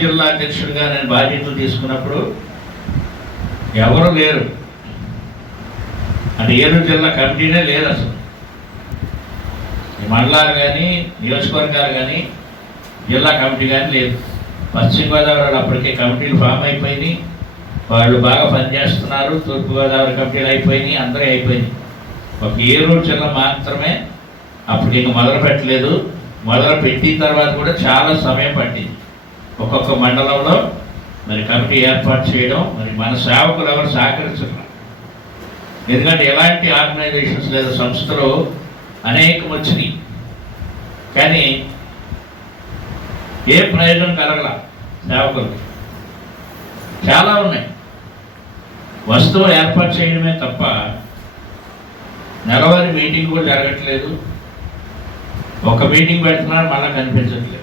జిల్లా అధ్యక్షుడిగా నేను బాధ్యతలు తీసుకున్నప్పుడు ఎవరు లేరు, అంటే ఏలూరు జిల్లా కమిటీనే లేదు. అసలు మండలాలు కానీ నియోజకవర్గాలు కానీ జిల్లా కమిటీ కానీ లేదు. పశ్చిమ గోదావరి అప్పటికే కమిటీలు ఫామ్ అయిపోయినాయి, వాళ్ళు బాగా పనిచేస్తున్నారు. తూర్పుగోదావరి కమిటీలు అయిపోయినాయి, అందరూ అయిపోయినాయి. ఒక ఏలూరు జిల్లా మాత్రమే అప్పుడు ఇంకా మొదలు పెట్టలేదు. మొదలు పెట్టిన తర్వాత కూడా చాలా సమయం పట్టింది. ఒక్కొక్క మండలంలో మరి కమిటీ ఏర్పాటు చేయడం, మరి మన సేవకులు ఎవరు సహకరించడం. ఎందుకంటే ఎలాంటి ఆర్గనైజేషన్స్ లేదా సంస్థలు అనేకం వచ్చినాయి, కానీ ఏ ప్రయోజనం కలగల. సేవకులకి చాలా ఉన్నాయి, వస్తువు ఏర్పాటు చేయడమే తప్ప నెలవారీ మీటింగ్ కూడా జరగట్లేదు. ఒక మీటింగ్ పెడుతున్నారు, మళ్ళీ కనిపించట్లేదు.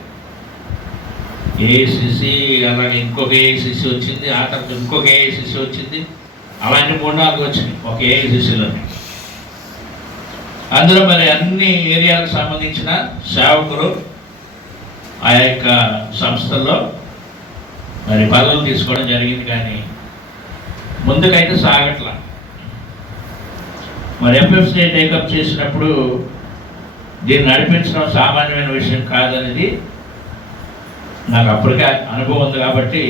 ఏఐసిసి, అలాగే ఇంకొక ఏఐసిసి వచ్చింది, ఆ తర్వాత ఇంకొక ఏఐసిసి వచ్చింది, అలాంటి 3-4 వచ్చినాయి ఒక ఏఐసిసిలోనే. అందులో మరి అన్ని ఏరియాలకు సంబంధించిన సేవకులు ఆ యొక్క సంస్థల్లో మరి పదవులు తీసుకోవడం జరిగింది, కానీ ముందుకైతే సాగట్లా. మరి ఎఫ్ఎఫ్సి టేకప్ చేసినప్పుడు దీన్ని నడిపించడం సామాన్యమైన విషయం కాదనేది నాకు అప్పటికే అనుభవం ఉంది. కాబట్టి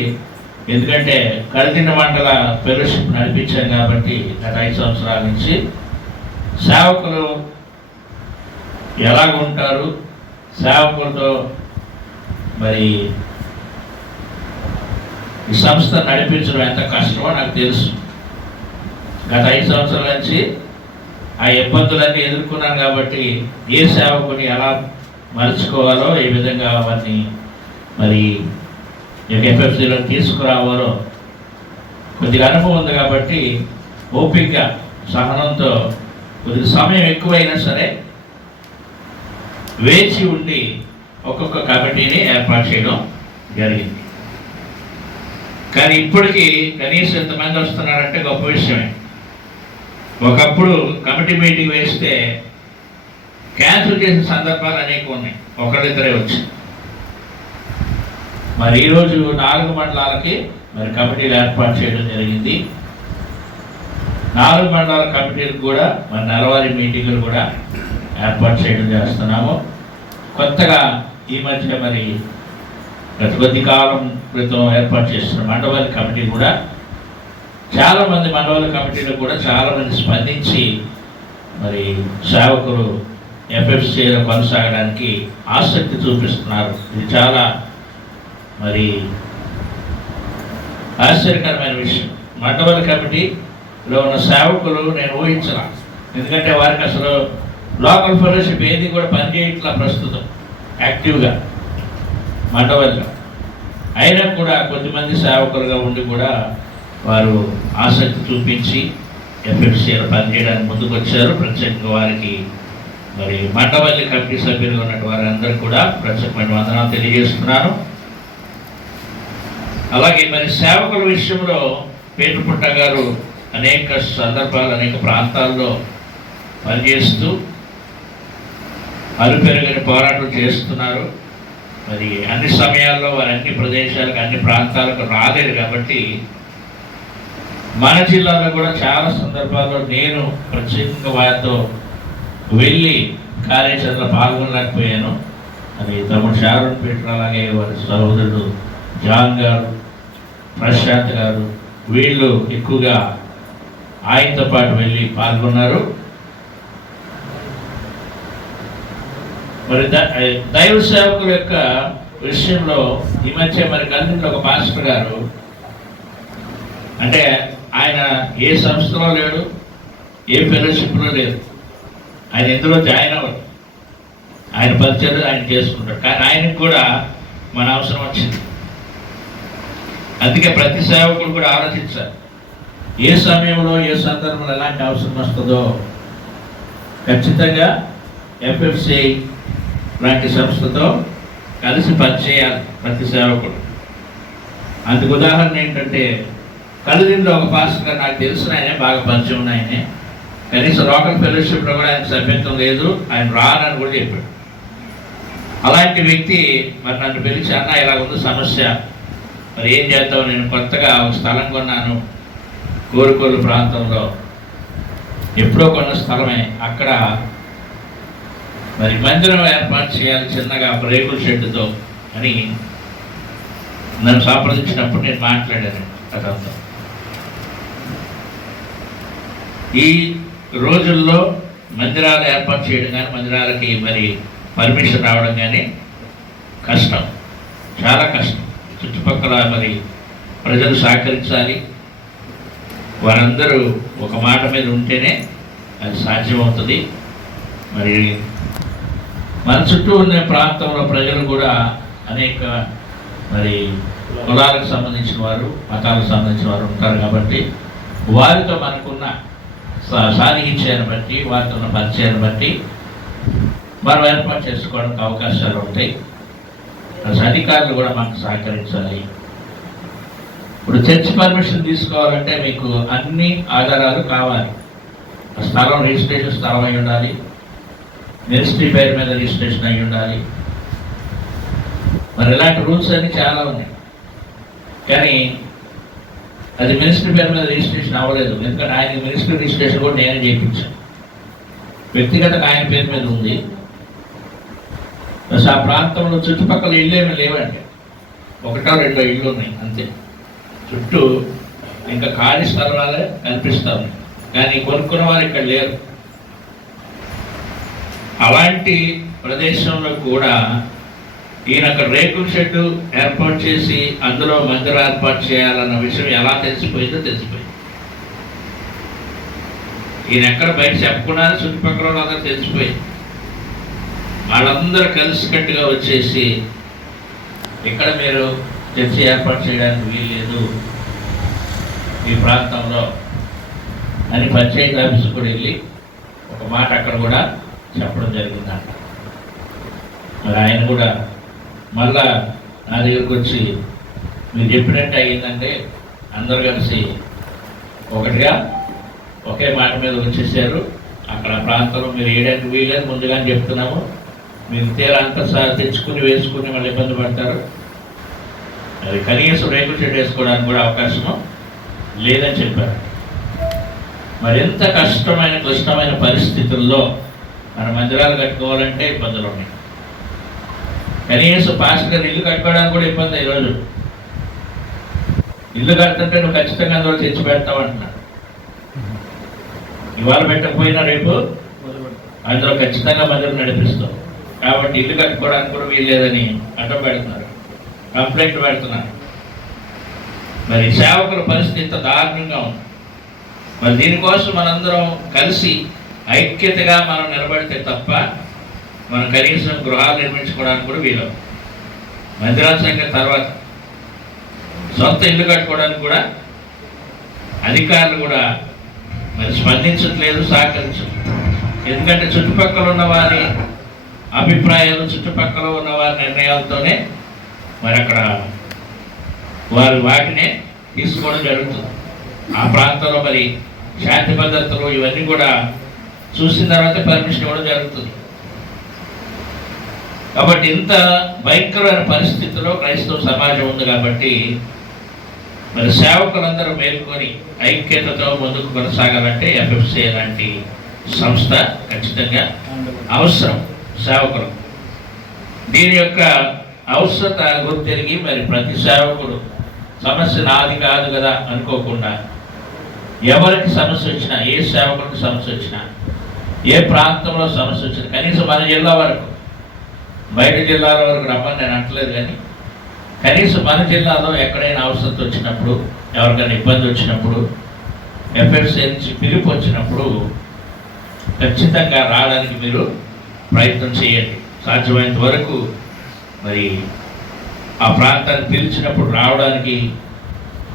ఎందుకంటే కడిదిన్న మండల ఫెలోషిప్ నడిపించాను కాబట్టి గత 5 సంవత్సరాల నుంచి సేవకులు ఎలాగ ఉంటారు, సేవకులతో మరి ఈ సంస్థ నడిపించడం ఎంత కష్టమో నాకు తెలుసు. గత 5 సంవత్సరాల నుంచి ఆ ఇబ్బందులన్నీ ఎదుర్కొన్నాను కాబట్టి ఏ సేవకుని ఎలా మలుచుకోవాలో, ఏ విధంగా అవన్నీ మరి ఎఫ్ఎఫ్సిలో తీసుకురావాలో కొద్దిగా అనుభవం ఉంది. కాబట్టి ఓపికగా సహనంతో కొద్దిగా సమయం ఎక్కువైనా సరే వేచి ఉండి ఒక్కొక్క కమిటీని ఏర్పాటు చేయడం జరిగింది. కానీ ఇప్పటికీ కనీసం ఎంతమంది వస్తున్నారంటే గొప్ప విషయమే. ఒకప్పుడు కమిటీ మీటింగ్ వేస్తే క్యాన్సిల్ చేసిన సందర్భాలు అనేక ఉన్నాయి, ఒకళ్ళిద్దరే వచ్చి. మరి ఈరోజు 4 మండలాలకి మరి కమిటీలు ఏర్పాటు చేయడం జరిగింది. 4 మండలాల కమిటీలకు కూడా మరి నెలవారీ మీటింగులు కూడా ఏర్పాటు చేయడం చేస్తున్నాము. కొత్తగా ఈ మధ్య మరి గత కొద్ది కాలం క్రితం ఏర్పాటు చేస్తున్న మండవారి కమిటీ కూడా చాలామంది మండవారి కమిటీలు కూడా చాలామంది స్పందించి మరి సేవకులు ఎఫ్ఎఫ్సిలో కొనసాగడానికి ఆసక్తి చూపిస్తున్నారు. ఇది చాలా మరి ఆశ్చర్యకరమైన విషయం. మండవారి కమిటీలో ఉన్న సేవకులు నేను ఊహించలా, ఎందుకంటే వారికి అసలు లోకల్ ఫెలోషిప్ ఏది కూడా పనిచేయట్లా ప్రస్తుతం యాక్టివ్గా మండవారిలో. అయినా కూడా కొద్దిమంది సేవకులుగా ఉండి కూడా వారు ఆసక్తి చూపించి ఎఫ్ఎఫ్సిలో పనిచేయడానికి ముందుకు వచ్చారు. ప్రత్యేకంగా వారికి మరి మండవల్లి కమిటీ సభ్యులుగా ఉన్న వారందరూ కూడా ప్రత్యేకమైన వందనాలు తెలియజేస్తున్నాను. అలాగే మరి సేవకుల విషయంలో పేరుపుట్ట గారు అనేక సందర్భాలు అనేక ప్రాంతాల్లో పనిచేస్తూ అలుపెరుగని పోరాటం చేస్తున్నారు. మరి అన్ని సమయాల్లో వారు అన్ని ప్రదేశాలకు అన్ని ప్రాంతాలకు రాలేరు. కాబట్టి మన జిల్లాలో కూడా చాలా సందర్భాల్లో నేను ప్రత్యేకంగా వారితో వెళ్ళి కార్యాచరణలో పాల్గొనలేకపోయాను. అది తమ్ముడు షారోన్ పీటర్, అలాగే వారి సహోదరుడు జాన్ గారు, ప్రశాంత్ గారు, వీళ్ళు ఎక్కువగా ఆయనతో పాటు వెళ్ళి పాల్గొన్నారు. మరి దైవ సేవకుల యొక్క విషయంలో ఈ మధ్య మరి కలిగిన ఒక పాస్టర్ గారు, అంటే ఆయన ఏ సంస్థలో లేడు, ఏ ఫెలోషిప్లో లేదు, ఆయన ఎందులో జాయిన్ అవ్వడు, ఆయన పరిచయం ఆయన చేసుకుంటాడు. కానీ ఆయనకు కూడా మన అవసరం వచ్చింది. అందుకే ప్రతి సేవకుడు కూడా ఆలోచించాలి, ఏ సమయంలో ఏ సందర్భంలో ఎలాంటి అవసరం వస్తుందో ఖచ్చితంగా ఎఫ్ఎఫ్సి లాంటి సంస్థతో కలిసి పనిచేయాలి ప్రతి సేవకుడు. అందుకు ఉదాహరణ ఏంటంటే, కలిదింలో ఒక పాస్టర్గా నాకు తెలిసిన ఆయనే, బాగా పరిచయం ఉన్న ఆయనే, కనీసం లోకల్ ఫెలోషిప్లో కూడా ఆయన సభ్యత్వం లేదు, ఆయన రానని కూడా చెప్పాడు. అలాంటి వ్యక్తి మరి నన్ను పిలిచి, అన్న ఇలా ఉంది సమస్య, మరి ఏం చేద్దాం, నేను కొత్తగా ఒక స్థలం కొన్నాను కోరుకోలు ప్రాంతంలో, ఎప్పుడో కొన్న స్థలమే. అక్కడ మరి మందిరం ఏర్పాటు చేయాలి చిన్నగా రేకుల షెడ్డుతో అని నన్ను సంప్రదించినప్పుడు నేను మాట్లాడాను అతనితో. ఈ రోజుల్లో మందిరాలు ఏర్పాటు చేయడం కానీ మందిరాలకి మరి పర్మిషన్ రావడం కానీ కష్టం, చాలా కష్టం. చుట్టుపక్కల మరి ప్రజలు సహకరించాలి, వారందరూ ఒక మాట మీద ఉంటేనే అది సాధ్యమవుతుంది. మరి మన చుట్టూ ఉన్న ప్రాంతంలో ప్రజలు కూడా అనేక మరి కులాలకు సంబంధించిన వారు, మతాలకు సంబంధించిన వారు ఉంటారు కాబట్టి వారితో మనకున్న సాన్నిహిత్యాన్ని బట్టి, వారితో ఉన్న పరిచయాన్ని బట్టి మనం ఏర్పాటు చేసుకోవడానికి అవకాశాలు ఉంటాయి. అధికారులు కూడా మనకు సహకరించాలి. ఇప్పుడు చర్చ్ పర్మిషన్ తీసుకోవాలంటే మీకు అన్ని ఆధారాలు కావాలి. స్థలం రిజిస్ట్రేషన్ స్థలం అయి ఉండాలి, మినిస్ట్రీ పేరు మీద రిజిస్ట్రేషన్ అయి ఉండాలి. మరి ఇలాంటి రూల్స్ అన్నీ చాలా ఉన్నాయి. కానీ అది మినిస్ట్రీ పేరు మీద రిజిస్ట్రేషన్ అవ్వలేదు, ఎందుకంటే ఆయన మినిస్ట్రీ రిజిస్ట్రేషన్ కూడా నేనే చేయించాను. వ్యక్తిగతంగా ఆయన పేరు మీద ఉంది. ఆ ప్రాంతంలో చుట్టుపక్కల ఇల్లు ఏమీ లేవండి, 1-2 ఇళ్ళు ఉన్నాయి అంతే. చుట్టూ ఇంకా ఖాళీ స్థలాలే కనిపిస్తాయి, కానీ కొనుక్కున్న వారు ఇక్కడ లేరు. అలాంటి ప్రదేశంలో కూడా ఈయన అక్కడ రేకుల షెడ్డు ఏర్పాటు చేసి అందులో మందిరం ఏర్పాటు చేయాలన్న విషయం ఎలా తెలిసిపోయిందో తెలిసిపోయింది. ఈయన ఎక్కడ బయట చెప్పకుండా చుట్టుపక్కల వాళ్ళందరూ తెలిసిపోయింది. వాళ్ళందరూ కలిసికట్టుగా వచ్చేసి ఇక్కడ మీరు చర్చ ఏర్పాటు చేయడానికి వీల్లేదు ఈ ప్రాంతంలో అని పంచాయతీ ఆఫీసు కూడా వెళ్ళి ఒక మాట అక్కడ కూడా చెప్పడం జరిగిందంట. మరి ఆయన కూడా మళ్ళా నా దగ్గరకు వచ్చి మీరు చెప్పినట్టు అయ్యిందంటే అందరూ కలిసి ఒకటిగా ఒకే మాట మీద వచ్చేసారు. అక్కడ ప్రాంతంలో మీరు వేయడానికి వీలేదు ముందుగానే చెప్తున్నాము, మీరు తీరంతా తెచ్చుకుని వేసుకుని మళ్ళీ ఇబ్బంది పడతారు, అది కనీసం రేకుల షెడ్ వేసుకోవడానికి కూడా అవకాశం లేదని చెప్పారు. మరి ఎంత కష్టమైన క్లిష్టమైన పరిస్థితుల్లో మన మందిరాలు కట్టుకోవాలంటే ఇబ్బందులు ఉన్నాయి. కనీసం పాస్టర్ ఇల్లు కట్టుకోవడానికి కూడా ఇబ్బంది. ఈరోజు ఇల్లు కడుతుంటే నువ్వు ఖచ్చితంగా అందులో తెచ్చి పెడతావు అంటున్నాడు. ఇవాళ పెట్టకపోయినా రేపు అందులో ఖచ్చితంగా మందిరం నడిపిస్తావు. కాబట్టి ఇల్లు కట్టుకోవడానికి కూడా వీల్లేదని అడ్డం పెడుతున్నారు, కంప్లైంట్ పెడుతున్నారు. మరి సేవకుల పరిస్థితి ఇంత దారుణంగా ఉంది. మరి దీనికోసం మనందరం కలిసి ఐక్యతగా మనం నిలబడితే తప్ప మనం కనీసం గృహాలు నిర్మించుకోవడానికి కూడా వీలు. మందిరాల సంఖ్య తర్వాత సొంత ఇల్లు కట్టుకోవడానికి కూడా అధికారులు కూడా మరి స్పందించట్లేదు, సహకరించట్లేదు. ఎందుకంటే చుట్టుపక్కల ఉన్న వారి అభిప్రాయాలు, చుట్టుపక్కల ఉన్న వారి నిర్ణయాలతోనే మరి అక్కడ వారు వాటినే తీసుకోవడం జరుగుతుంది. ఆ ప్రాంతంలో మరి శాంతి భద్రతలు ఇవన్నీ కూడా చూసిన తర్వాత పర్మిషన్ ఇవ్వడం జరుగుతుంది. కాబట్టి ఇంత భయంకరమైన పరిస్థితుల్లో క్రైస్తవ సమాజం ఉంది. కాబట్టి మరి సేవకులందరూ మేల్కొని ఐక్యతతో ముందుకు కొనసాగాలంటే ఎఫ్ఎఫ్సి లాంటి సంస్థ ఖచ్చితంగా అవసరం. సేవకులు దీని యొక్క అవసరత గుర్తెరిగి మరి ప్రతి సేవకుడు సమస్య నాది కాదు కదా అనుకోకుండా, ఎవరికి సమస్య వచ్చినా, ఏ సేవకుడికి సమస్య వచ్చినా, ఏ ప్రాంతంలో సమస్య వచ్చినా, కనీసం మన జిల్లా వరకు, బయట జిల్లాల వరకు రమ్మని నేను అంటలేదు, కానీ కనీసం మన జిల్లాలో ఎక్కడైనా అవసరం వచ్చినప్పుడు, ఎవరికైనా ఇబ్బంది వచ్చినప్పుడు, ఎఫ్ఎఫ్సి నుంచి పిలుపు వచ్చినప్పుడు ఖచ్చితంగా రావడానికి మీరు ప్రయత్నం చేయండి. సాధ్యమైనంత వరకు మరి ఆ ప్రాంతాన్ని పిలిచినప్పుడు రావడానికి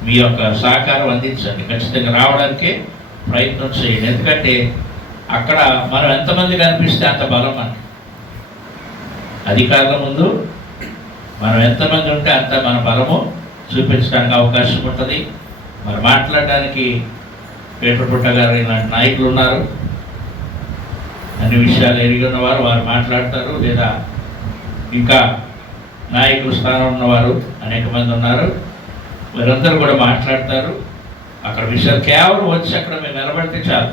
మీ యొక్క సహకారం అందించండి. ఖచ్చితంగా రావడానికే ప్రయత్నం చేయండి. ఎందుకంటే అక్కడ మనం ఎంతమంది కనిపిస్తే అంత బలం మనకి. అధికారుల ముందు మనం ఎంతమంది ఉంటే అంత మన బలము చూపించడానికి అవకాశం ఉంటుంది. మరి మాట్లాడడానికి పీటర్ పుట్ట గారు ఇలాంటి నాయకులు ఉన్నారు. అన్ని విషయాలు ఎరిగిన వారు మాట్లాడతారు. లేదా ఇంకా నాయకుల స్థానం ఉన్నవారు అనేక మంది ఉన్నారు. మీరందరూ కూడా మాట్లాడతారు. అక్కడ విషయాలు కేవలం వచ్చి అక్కడ మీరు నిలబడితే చాలు.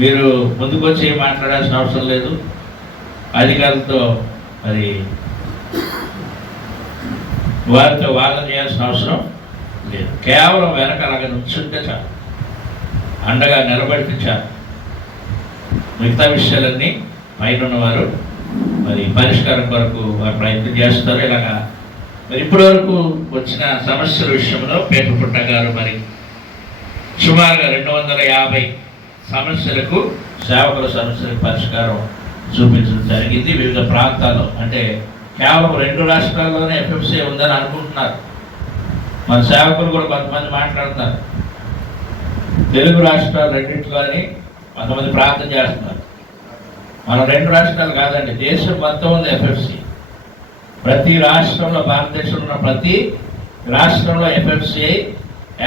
మీరు ముందుకు వచ్చి మాట్లాడాల్సిన అవసరం లేదు. అధికారులతో మరి వారితో వాదన చేయాల్సిన అవసరం లేదు. కేవలం వెనక అలాగే నుంచుంటే చాలు, అండగా నిలబడితే చాలు. మిగతా విషయాలన్నీ పైన ఉన్నవారు మరి పరిష్కారం కొరకు వారు ప్రయత్నం చేస్తారు. ఇలాగా మరి ఇప్పటి వరకు వచ్చిన సమస్యల విషయంలో పేటపుట్ట గారు మరి సుమారుగా 250 సమస్యలకు సేవకుల సమస్యలకు పరిష్కారం చూపించడం జరిగింది. వివిధ ప్రాంతాల్లో, అంటే కేవలం 2 రాష్ట్రాల్లోనే ఎఫ్ఎఫ్సి ఉందని అనుకుంటున్నారు. మన సేవకులు కూడా కొంతమంది మాట్లాడుతున్నారు తెలుగు రాష్ట్రాలు రెండింటిలో అని కొంతమంది ప్రార్థన చేస్తున్నారు. మనం 2 రాష్ట్రాలు కాదండి, దేశం మొత్తం ఉంది ఎఫ్ఎఫ్సి. ప్రతి రాష్ట్రంలో, భారతదేశంలో ఉన్న ప్రతి రాష్ట్రంలో ఎఫ్ఎఫ్సి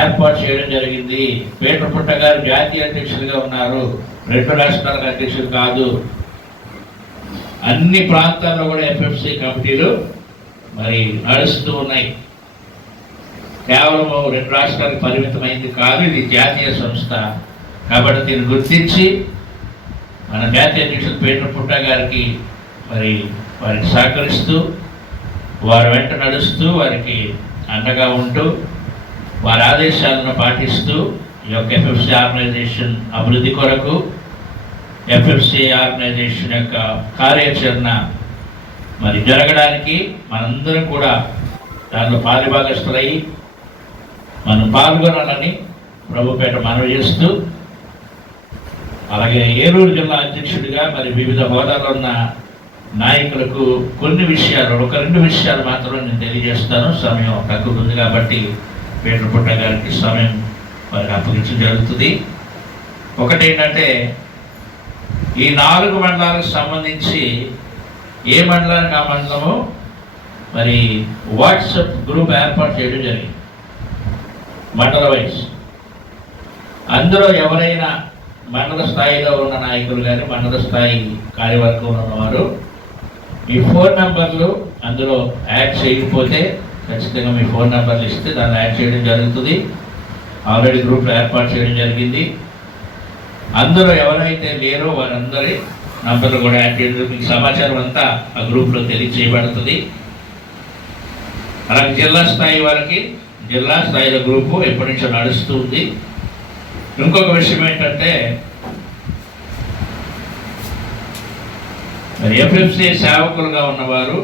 ఏర్పాటు చేయడం జరిగింది. పేటపుట్ట గారు జాతీయ అధ్యక్షులుగా ఉన్నారు, 2 రాష్ట్రాలకు అధ్యక్షులు కాదు. అన్ని ప్రాంతాల్లో కూడా ఎఫ్ఎఫ్సి కమిటీలు మరి నడుస్తూ ఉన్నాయి. కేవలం 2 రాష్ట్రాలకు పరిమితమైంది కాదు, ఇది జాతీయ సంస్థ. కాబట్టి దీన్ని గుర్తించి మన జాతీయ అధ్యక్షులు పేటపుట్ట గారికి మరి వారికి సహకరిస్తూ, వారి వెంట నడుస్తూ, వారికి అండగా ఉంటూ, వారి ఆదేశాలను పాటిస్తూ ఈ యొక్క ఎఫ్ఎఫ్సి ఆర్గనైజేషన్ అభివృద్ధి కొరకు, ఎఫ్ఎఫ్సి ఆర్గనైజేషన్ యొక్క కార్యాచరణ మరి జరగడానికి మనందరం కూడా దానిలో పాలుభాగస్తులయ్యి మనం పాల్గొనాలని ప్రభుపేట మనవి చేస్తూ, అలాగే ఏలూరు జిల్లా అధ్యక్షుడిగా మరి వివిధ హోదాలో ఉన్న నాయకులకు కొన్ని విషయాలు, 1-2 విషయాలు మాత్రం నేను తెలియజేస్తాను. సమయం తక్కువ ఉంది కాబట్టి పేటపుట్ట గారికి సమయం వారికి అప్పగించడం జరుగుతుంది. ఒకటి ఏంటంటే, ఈ 4 మండలాలకు సంబంధించి ఏ మండలానికి ఆ మండలము మరి వాట్సాప్ గ్రూప్ ఏర్పాటు చేయడం జరిగింది మండల వైజ్. అందులో ఎవరైనా మండల స్థాయిలో ఉన్న నాయకులు కానీ, మండల స్థాయి కార్యవర్గంలో ఉన్నవారు మీ ఫోన్ నెంబర్లు అందులో యాడ్ చేయకపోతే ఖచ్చితంగా మీ ఫోన్ నెంబర్లు ఇస్తే దాన్ని యాడ్ చేయడం జరుగుతుంది. ఆల్రెడీ గ్రూప్లో ఏర్పాటు చేయడం జరిగింది. అందులో ఎవరైతే లేరో వారందరి నంబర్లు కూడా యాడ్ చేయడం, మీకు సమాచారం అంతా ఆ గ్రూప్లో తెలియజేయబడుతుంది. అలాగే జిల్లా స్థాయి వారికి జిల్లా స్థాయిలో గ్రూపు ఎప్పటి నుంచో నడుస్తుంది. ఇంకొక విషయం ఏంటంటే, మరి ఎఫ్ఎఫ్సి సేవకులుగా ఉన్నవారు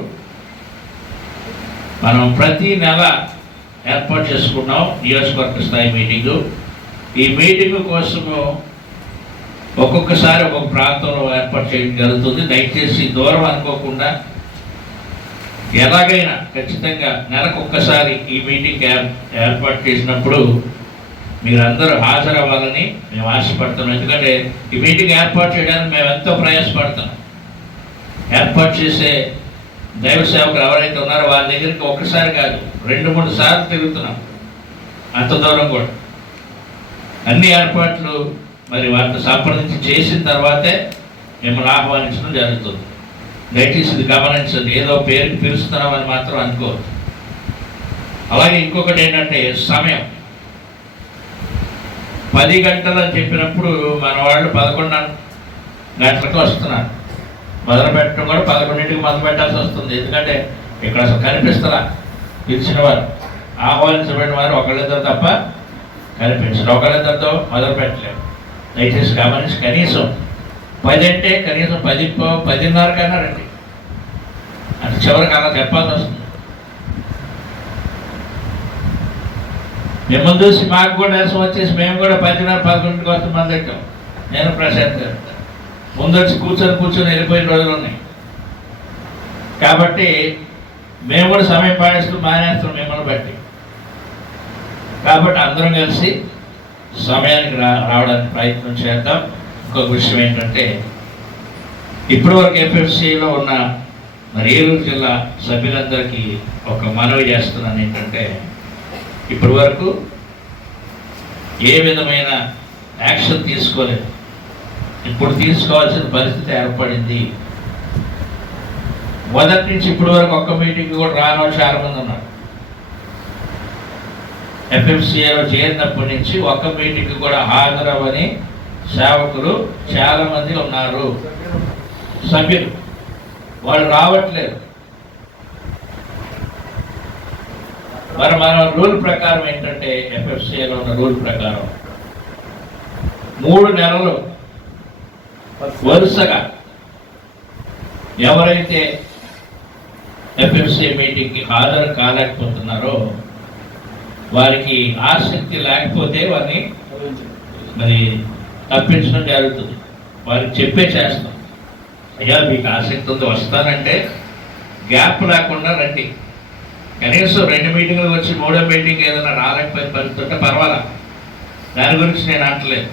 మనం ప్రతి నెల ఏర్పాటు చేసుకున్నాం నియోజకవర్గ స్థాయి మీటింగు. ఈ మీటింగు కోసము ఒక్కొక్కసారి ఒక్కొక్క ప్రాంతంలో ఏర్పాటు చేయడం జరుగుతుంది. దయచేసి దూరం అనుకోకుండా ఎలాగైనా ఖచ్చితంగా నెలకు ఒక్కసారి ఈ మీటింగ్ ఏర్పాటు చేసినప్పుడు మీరందరూ హాజరవ్వాలని మేము ఆశపడుతున్నాం. ఎందుకంటే ఈ మీటింగ్ ఏర్పాటు చేయడానికి మేము ఎంతో ప్రయాసపడుతున్నాం. ఏర్పాటు చేసే దైవ సేవకులు ఎవరైతే ఉన్నారో వారి దగ్గరికి ఒక్కసారి కాదు 2-3 సార్లు తిరుగుతున్నాం. అంత దూరం కూడా అన్ని ఏర్పాట్లు మరి వారితో సంప్రదించి చేసిన తర్వాతే మిమ్మల్ని ఆహ్వానించడం జరుగుతుంది. దయచేసి ఇది గమనించండి, ఏదో పేరుకి పిలుస్తున్నామని మాత్రం అనుకోవద్దు. అలాగే ఇంకొకటి ఏంటంటే, సమయం 10 గంటలు అని చెప్పినప్పుడు మన వాళ్ళు 11 గంటలకు వస్తున్నారు. మొదలు పెట్టడం కూడా 11ంటికి మొదలు పెట్టాల్సి వస్తుంది. ఎందుకంటే ఇక్కడ అసలు కనిపిస్తారా పిలిచిన వారు, ఆహ్వానించబడిన వారు ఒకళ్ళిద్దరు తప్ప కనిపించరు. ఒకళ్ళిద్దరితో మొదలు పెట్టలేము. దయచేసి గమనించి కనీసం 10 అంటే కనీసం 10:30 కన్నా రండి. అంటే చివరికి అలా చెప్పాల్సి వస్తుంది. మిమ్మల్ని చూసి మాకు కూడా నీరసం వచ్చేసి మేము కూడా 10:30-11కి వస్తే మంది పెట్టాం. నేను ప్రశాంత్ ముందు వచ్చి కూర్చొని వెళ్ళిపోయిన రోజులు ఉన్నాయి. కాబట్టి మేము కూడా సమయం పాటిస్తూ మానేస్తాం మిమ్మల్ని బట్టి. కాబట్టి అందరం కలిసి సమయానికి రావడానికి ప్రయత్నం చేద్దాం. ఇంకొక విషయం ఏంటంటే, ఇప్పటివరకు ఎఫ్ఎఫ్సిలో ఉన్న మరి ఏలూరు జిల్లా సభ్యులందరికీ ఒక మనవి చేస్తున్నాను ఏంటంటే, ఇప్పటి వరకు ఏ విధమైన యాక్షన్ తీసుకోలేదు. ఇప్పుడు తీసుకోవాల్సిన పరిస్థితి ఏర్పడింది. మొదటి నుంచి ఇప్పటి వరకు ఒక్క మీటింగ్ కూడా రాని చాలా మంది ఉన్నారు. ఎఫ్ఎంసీఏలో చేరినప్పటి నుంచి ఒక్క మీటింగ్ కూడా హాజరవని సేవకులు చాలామంది ఉన్నారు. సభ్యులు వాళ్ళు రావట్లేదు. మరి మన రూల్ ప్రకారం ఏంటంటే, ఎఫ్ఎఫ్సిఏలో ఉన్న రూల్ ప్రకారం 3 నెలలు వరుసగా ఎవరైతే ఎఫ్ఎఫ్సిఏ మీటింగ్కి హాజరు కాలేకపోతున్నారో, వారికి ఆసక్తి లేకపోతే వారిని మరి తప్పించడం జరుగుతుంది. వారికి చెప్పే చేస్తాం, అయ్యా మీకు ఆసక్తి ఉంది వస్తానంటే గ్యాప్ లేకుండా రండి. కనీసం 2 మీటింగ్లు వచ్చి 3వ మీటింగ్ ఏదైనా రాలేకపోయిన పరిస్థితి ఉంటే పర్వాలా, దాని గురించి నేను అంటలేదు.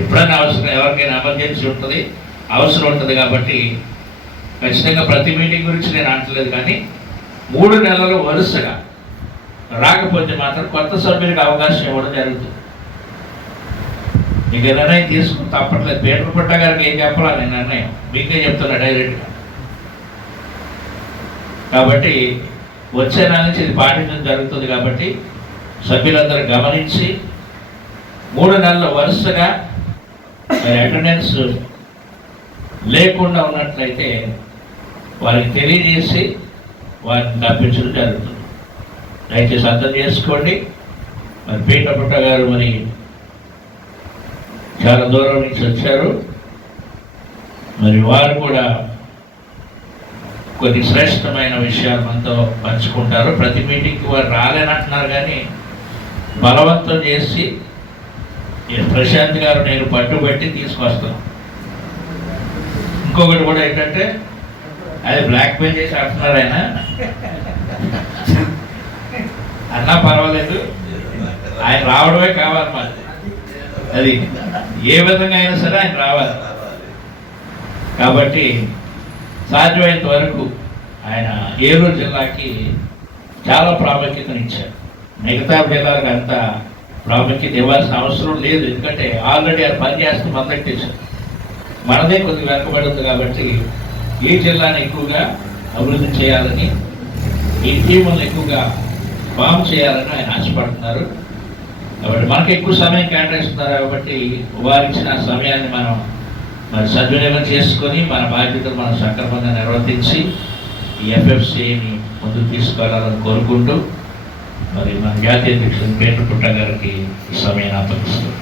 ఎప్పుడైనా అవసరం, ఎవరికైనా ఎమర్జెన్సీ ఉంటుంది, అవసరం ఉంటుంది కాబట్టి ఖచ్చితంగా ప్రతి మీటింగ్ గురించి నేను అంటలేదు. కానీ 3 నెలలు వరుసగా రాకపోతే మాత్రం కొత్త సభ్యులకు అవకాశం ఇవ్వడం జరుగుతుంది. మీకు నిర్ణయం తీసుకుని తప్పట్లేదు. పీటర్ పుట్ట గారికి ఏం చెప్పాలా నేను నిర్ణయం మీకే చెప్తున్నా డైరెక్ట్గా. కాబట్టి వచ్చే నెల నుంచి ఇది పాటించడం జరుగుతుంది. కాబట్టి సభ్యులందరూ గమనించి 3 నెలల వరుసగా అటెండెన్స్ లేకుండా ఉన్నట్లయితే వారికి తెలియజేసి వారిని తప్పించడం జరుగుతుంది. దయచేసి అర్థం చేసుకోండి. మరి పీటర్ పుట్ట గారు మరి చాలా దూరం నుంచి వచ్చారు. మరి వారు కూడా కొన్ని శ్రేష్టమైన విషయాలు మనతో పంచుకుంటారు. ప్రతి మీటింగ్కి వారు రాలేనంటున్నారు, కానీ బలవంతం చేసి ప్రశాంత్ గారు నేను పట్టుబట్టి తీసుకొస్తాను. ఇంకొకటి కూడా ఏంటంటే, అది బ్లాక్ మెయిల్ చేసి అంటున్నారు ఆయన. అన్నా పర్వాలేదు, ఆయన రావడమే కావాలి మాది. అది ఏ విధంగా అయినా సరే ఆయన రావాలి. కాబట్టి సాధ్యమైనంత వరకు ఆయన ఏలూరు జిల్లాకి చాలా ప్రాముఖ్యతనిచ్చారు. మిగతా జిల్లాలకు అంత ప్రాముఖ్యత ఇవ్వాల్సిన అవసరం లేదు. ఎందుకంటే ఆల్రెడీ ఆయన పనిచేస్తూ మొదలెట్టేశారు. మనదే కొద్దిగా వెనకబడి ఉంది. కాబట్టి ఈ జిల్లాను ఎక్కువగా అభివృద్ధి చేయాలని, ఈ టీములను ఎక్కువగా ఫామ్ చేయాలని ఆయన ఆశపడుతున్నారు. కాబట్టి మనకు ఎక్కువ సమయం కేటాయిస్తున్నారు. కాబట్టి వారిచ్చిన సమయాన్ని మనం మరి సద్వినియోగం చేసుకొని మన బాధ్యతలు మనం సక్రమంగా నిర్వర్తించి ఈ ఎఫ్ఎఫ్సిని ముందుకు తీసుకెళ్లాలని కోరుకుంటూ మరి మన జాతీయ అధ్యక్షుడు పీటర్ పుట్ట గారికి ఈ సమయాన్ని అప్పగిస్తున్నాం.